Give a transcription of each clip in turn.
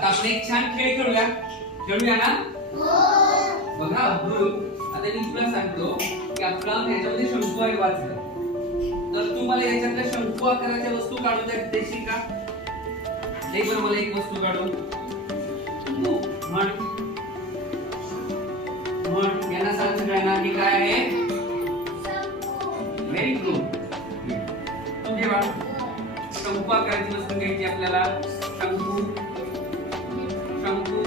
आता आपण एक छान खेळ खेळूया. खेळूया ना? बघा अब्दुल, आता मी तुला सांगतो की आपला ह्याच्यामध्ये शंकू आहे वाचलं. तर तू मला याच्यातल्या शंकू आकाराच्या वस्तू काढून देशील का? दे बरं मला एक वस्तू काढून. म्हण म्हण यांना सांग सगळ्यांना की काय आहे. Very good. तू घे बाळा. शंकू आकाराची वस्तू घ्यायची आपल्याला. शंकू शंकू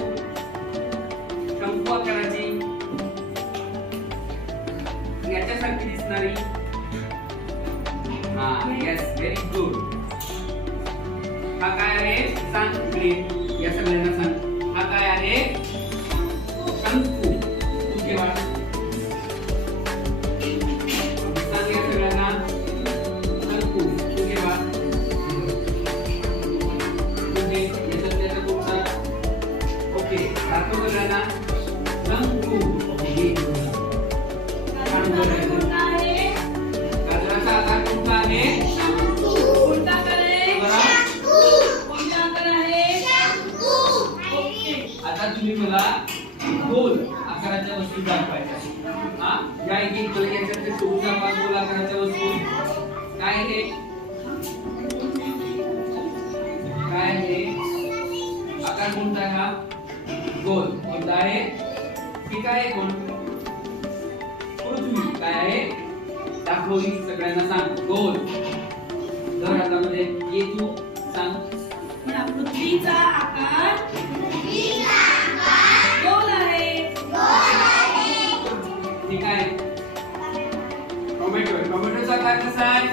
शंकू आकाराची याच्यासारखी दिसणारी. हा यस व्हेरी गुड. हा काय आहे सांग इकडे. या सगळ्यांना सांग हा काय आहे. शंकू. तू घे बाळा. सांग या सगळ्यांना शंकू. तू घे बाळा. तू घे याच्यात तुमचा. ओके दाखव सगळ्यांना शंकू. गजराचा आकार कोणता आहे. आता तुम्ही मला गोल आकाराच्या वस्तू दाखवायच्या. हा या एक याच्यातले छोटा गोल आकाराच्या वस्तू काय आहे. काय आहे आकार कोणता आहे. हा गोल कोणता आहे. ठीक आहे. कोण पृथ्वी काय आहे. दाखवली सगळ्यांना सांग. गोल. तर हातामध्ये ये तू सांग. पृथ्वीचा आकार गोल आहे. ठीक आहे. टोमॅटो. टोमॅटोचा आकार कसा आहे.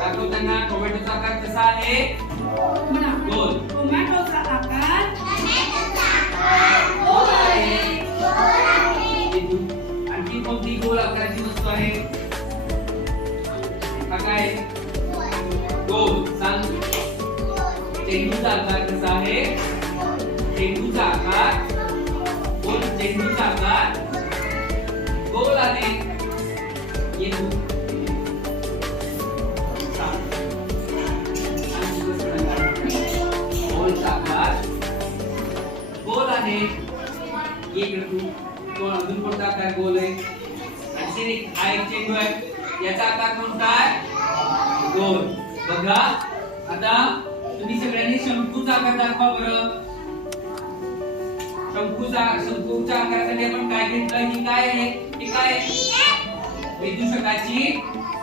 दाखव त्यांना. टोमॅटोचा आकार कसा आहे. गोल. टोमॅटोचा आकार गोल आहे. आणखी कोणती गोल आकाराची वस्तू आहे. हा काय गोल सांग. चेंडूचा आकार कसा आहे. चेंडूचा आकार गोल. चेंडूचा आकार गोल आहे. ये तू गोलचा आकार गोल आहे. ये इकडे तू. कोण अजून कोणता आकार गोल आहे. आणखी हा एक चेंडू आहे. याचा आकार कोणता आहे. गोल. बघा आता तुम्ही सगळ्यांनी शंकूचा आकार दाखवा बरं. शंकूच्या आकारासाठी आपण काय घेतलं. ही काय आहे. ही काय विदूषकाची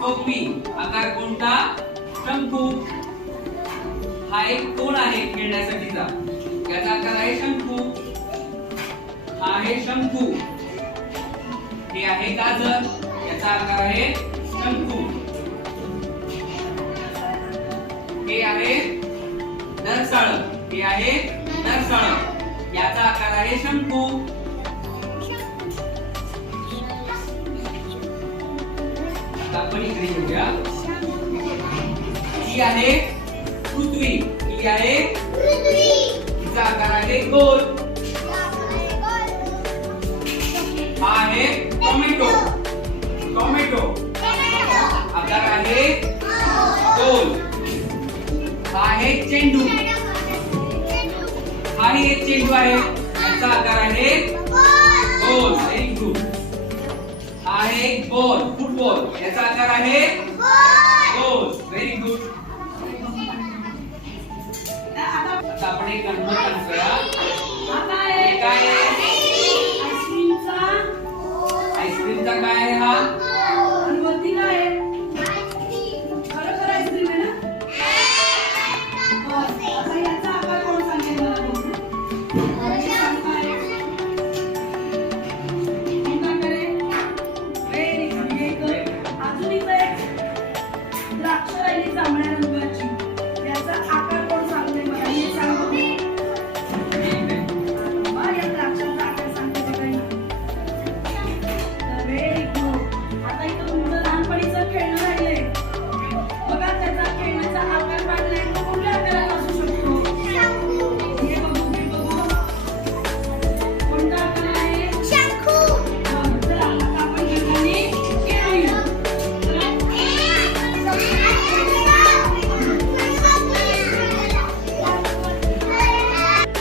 टोपी. आकार कोणता. शंकू. हा एक कोण आहे खेळण्यासाठीचा. याचा आकार आहे शंकू. हा आहे शंकू. हे आहे गाजर. याचा आकार आहे शंकू. हे आहे नरसाळ. हे आहे नरसाळ. याचा आकार आहे शंकू. आपण इकडे घेऊया. ही आहे पृथ्वी. ही आहे तिचा आकार आहे गोल. हा आहे टोमॅटो. टोमॅटो आकार आहे गोल. हा आहे चेंडू. हा ही एक चेंडू आहे. याचा आकार आहे गोल. Very good. हा आहे बॉल. फुटबॉल. याचा आकार आहे गोल. Very good. आता आपण एक गणपती करूया.